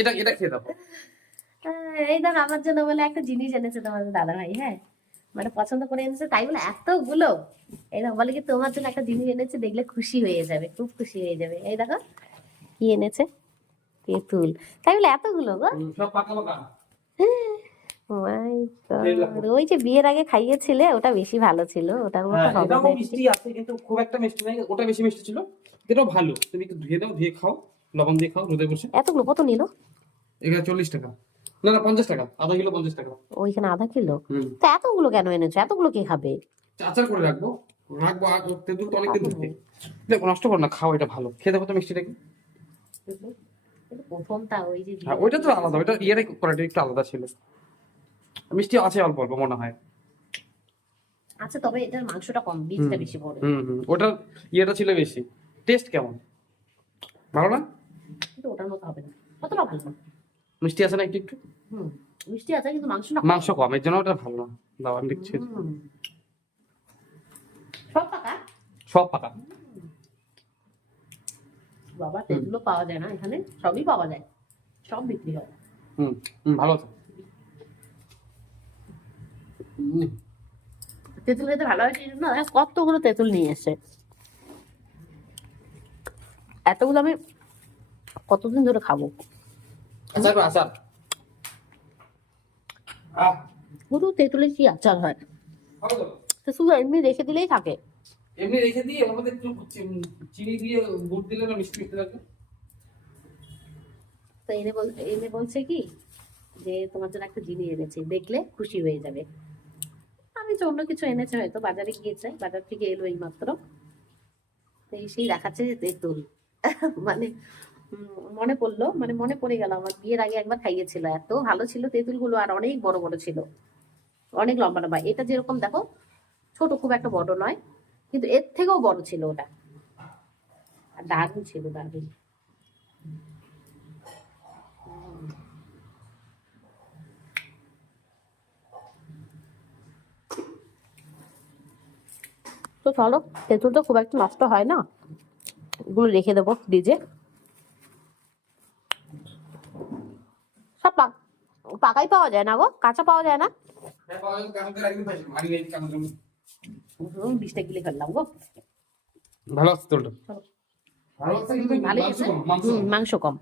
এটা এটা খেয়ে দাও। এই ধর আমার জন্য বলে একটা জিনিস এনেছে তোমাদের দাদা ভাই, হ্যাঁ মানে পছন্দ করে এনেছে, তাই বলে এতগুলো। এই দেখো বলে কি তোমার জন্য একটা জিনিস এনেছে, দেখলে খুশি হয়ে যাবে, খুব খুশি হয়ে যাবে। এই দেখো কি এনেছে, তেঁতুল, তাই বলে এতগুলো গো। সব পাকা পাকা। মাই গড, ওই যে বিয়ের আগে খাইয়েছিলে ওটা বেশি ভালো ছিল, ওটার মতো হবে এটাও না। মিষ্টি আছে কিন্তু খুব একটা মিষ্টি নাই, ওটা বেশি মিষ্টি ছিল। এটাও ভালো, তুমি একটু ধুয়ে দাও, ধুয়ে খাও, লবণ দিয়ে খাও রোদে বসে। এতগুলো কত নিল? এখানে 40 টাকা, না না 50 টাকা, আধা কিলো 50 টাকা। ওইখানে আধা কিলো, তা এতগুলো কেন এনেছো? এতগুলো কে খাবে? আচার করে রাখবো, রাখবো আর তেঁতুল তো অনেকদিন থাকে। দেখো নষ্ট করো না, খাও, এটা ভালো, খেয়ে দেখো তো মিষ্টিটা কি। প্রথমটা ওই যে হ্যাঁ ওইটা তো আলাদা, ওইটা ইয়ের কোয়ালিটি একটু আলাদা ছিল, মিষ্টি আছে অল্প অল্প মনে হয়। আচ্ছা, তবে এটার মাংসটা কম, বীজটা বেশি বড়। ওটার ইয়েটা ছিল বেশি। টেস্ট কেমন, ভালো না? কিন্তু ওটার মতো হবে না, কতটা ভালো না। মিষ্টি আছে না একটু একটু? মিষ্টি আছে কিন্তু মাংসটা মাংস কম, এর জন্য ওটা ভালো না। দাও আমি দেখছি। সব পাকা। সব পাকা। বাবা তেঁতুলও পাওয়া যায় না এখানে, সবই পাওয়া যায়, সব বিক্রি হয়। ভালো আছে। তেঁতুল খেতে ভালো হয়েছে, এই জন্য কতগুলো তেঁতুল নিয়ে এসে। এতগুলো আমি কতদিন ধরে খাবো? আচার আচার। পুরো তেঁতুলের কি আচার হয়? তো শুধু এমনি রেখে দিলেই থাকে। এমনি রেখে দিয়ে ওর মধ্যে একটু চিনি দিয়ে গুড় দিলে না মিষ্টি মিষ্টি লাগে। তো এনে বলছে কি যে তোমার জন্য একটা জিনিস এনেছি, দেখলে খুশি হয়ে যাবে। আমি তো অন্য কিছু এনেছে, হয়তো বাজারে গিয়েছে, বাজার থেকে এলো এই মাত্র, তো সেই দেখাচ্ছে যে তেঁতুল। মানে মনে পড়লো, মানে মনে পড়ে গেল আমার বিয়ের আগে একবার খাইয়েছিল, এত ভালো ছিল তেঁতুল গুলো, আর অনেক বড় বড় ছিল, অনেক লম্বা লম্বা। এটা যেরকম দেখো ছোট, খুব একটা বড় নয়, কিন্তু এর থেকেও বড় ছিল ওটা, আর দারুণ ছিল, দারুণ। তো চলো, তেঁতুল তো খুব একটা নষ্ট হয় না, এগুলো রেখে দেবো ফ্রিজে। সব পাকাই পাওয়া যায় না গো, কাঁচা পাওয়া যায় না। 20টা গিলে ফেললাম গো। ভালো আছে তোলটা। ভালোই আছে, মাংস কম।